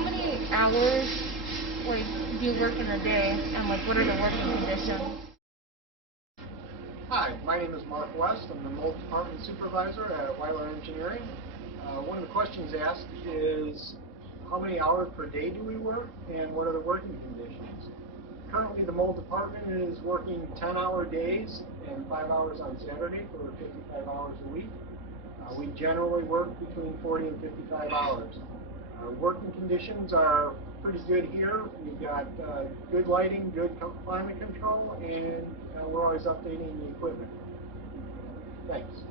many hours like do you work in a day, and like what are the working conditions? Hi, my name is Mark West. I'm the mold department supervisor at Weiler Engineering. One of the questions asked is how many hours per day do we work and what are the working conditions? Currently the mold department is working 10-hour days and 5 hours on Saturday for 55 hours a week. We generally work between 40 and 55 hours. Our working conditions are pretty good here. We've got good lighting, good climate control, and we're always updating the equipment. Thanks.